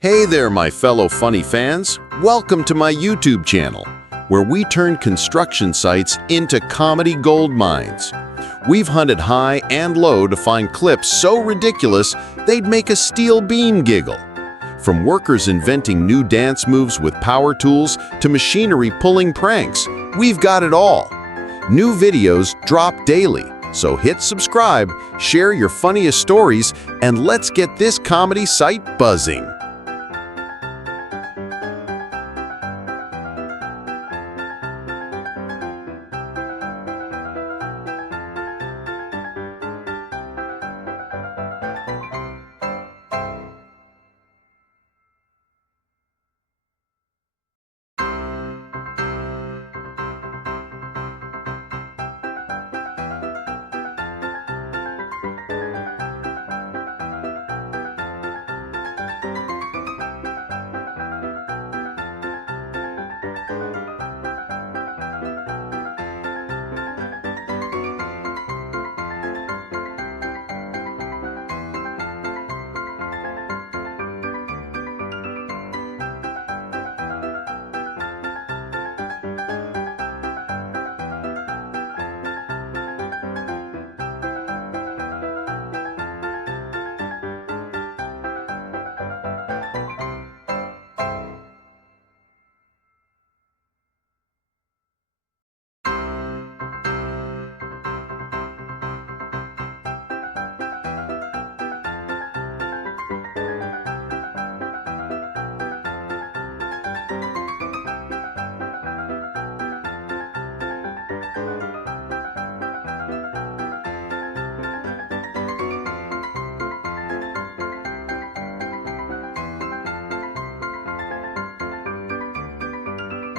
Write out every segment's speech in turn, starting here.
Hey there, my fellow funny fans. Welcome to my YouTube channel, where we turn construction sites into comedy gold mines. We've hunted high and low to find clips so ridiculous they'd make a steel beam giggle. From workers inventing new dance moves with power tools to machinery pulling pranks, we've got it all. New videos drop daily, so hit subscribe, share your funniest stories, and let's get this comedy site buzzing.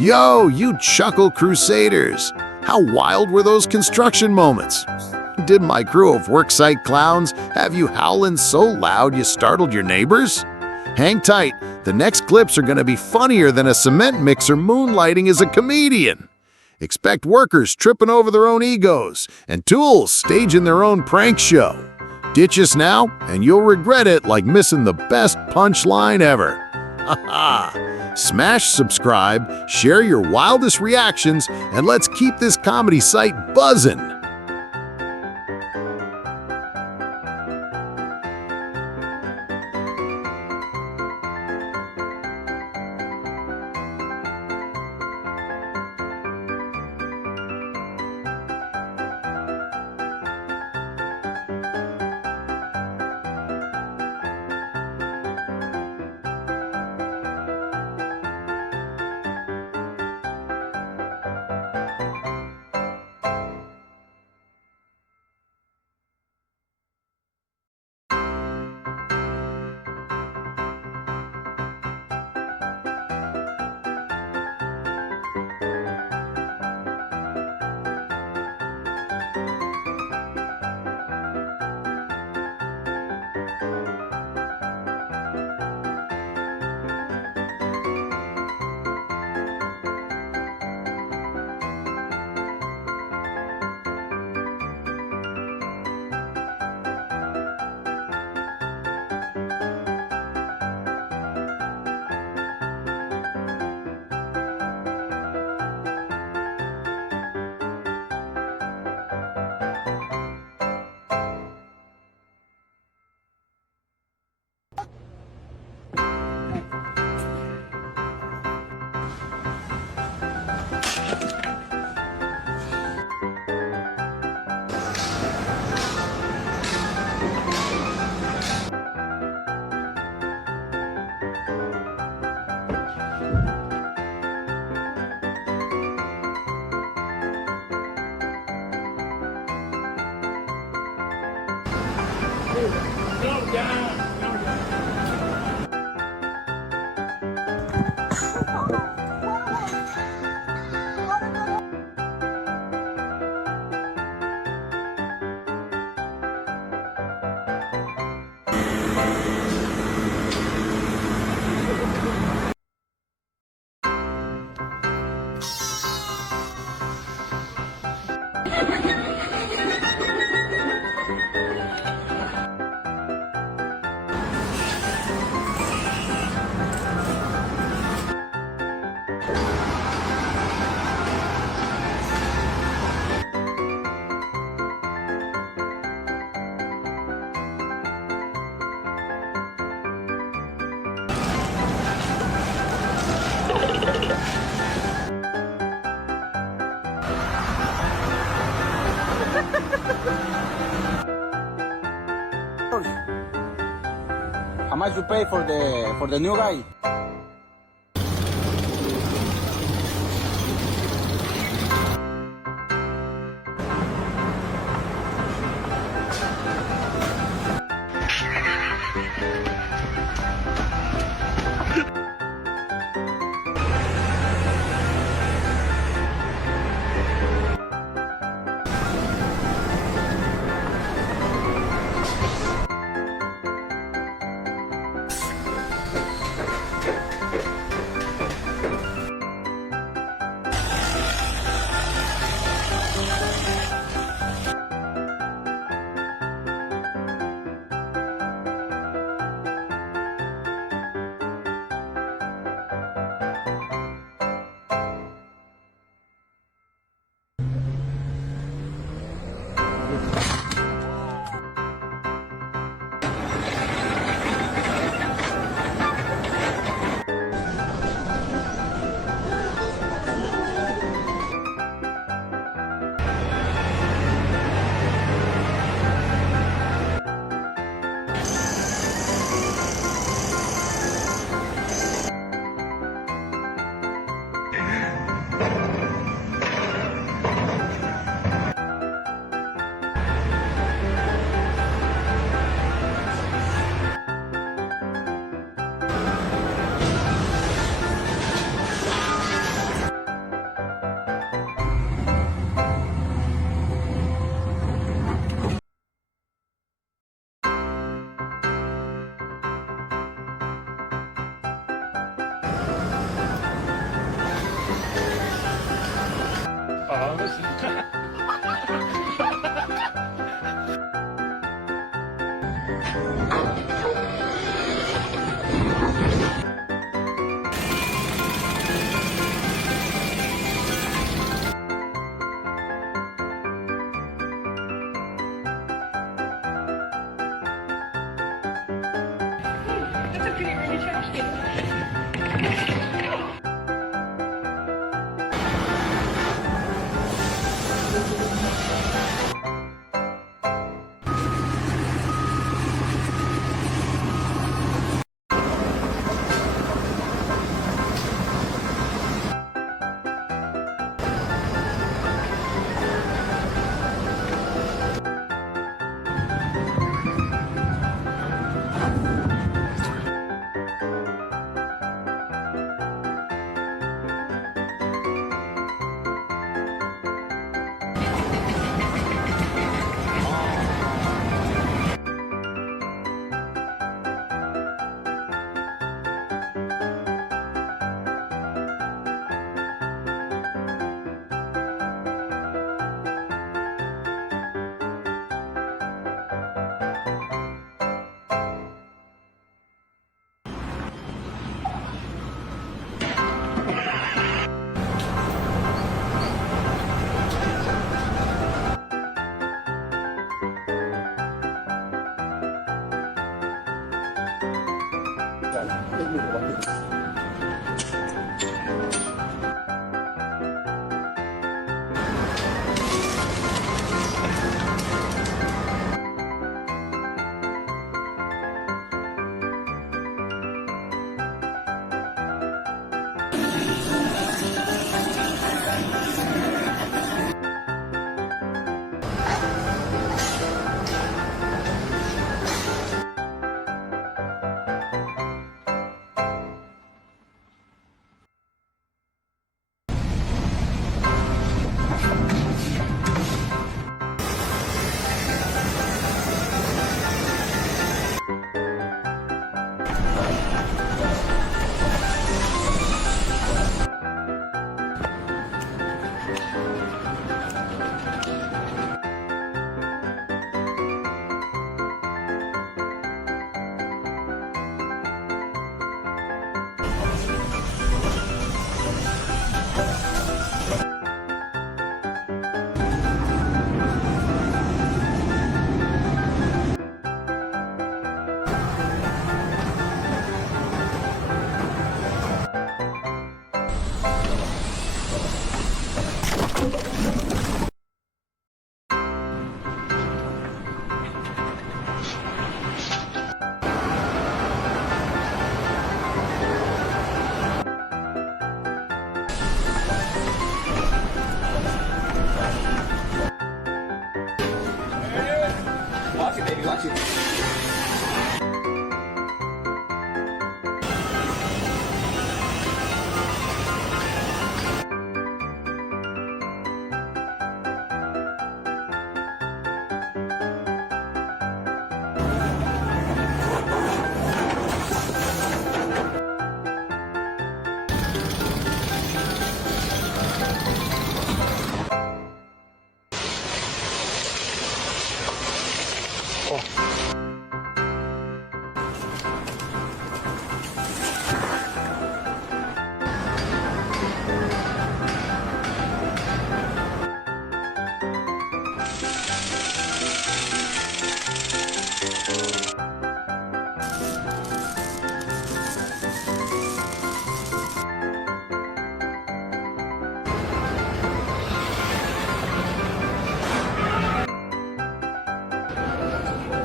Yo, you chuckle crusaders! How wild were those construction moments? Did my crew of worksite clowns have you howling so loud you startled your neighbors? Hang tight, the next clips are gonna be funnier than a cement mixer moonlighting as a comedian. Expect workers tripping over their own egos and tools staging their own prank show. Ditch us now, and you'll regret it like missing the best punchline ever. Ha ha! Smash subscribe, share your wildest reactions, and let's keep this comedy site buzzing. much you pay for the new guy? That's a pretty roomy trash can.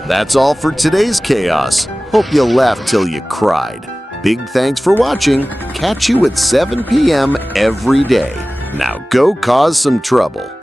That's all for today's chaos. Hope you laughed till you cried. Big thanks for watching. Catch you at 7 p.m. every day. Now go cause some trouble.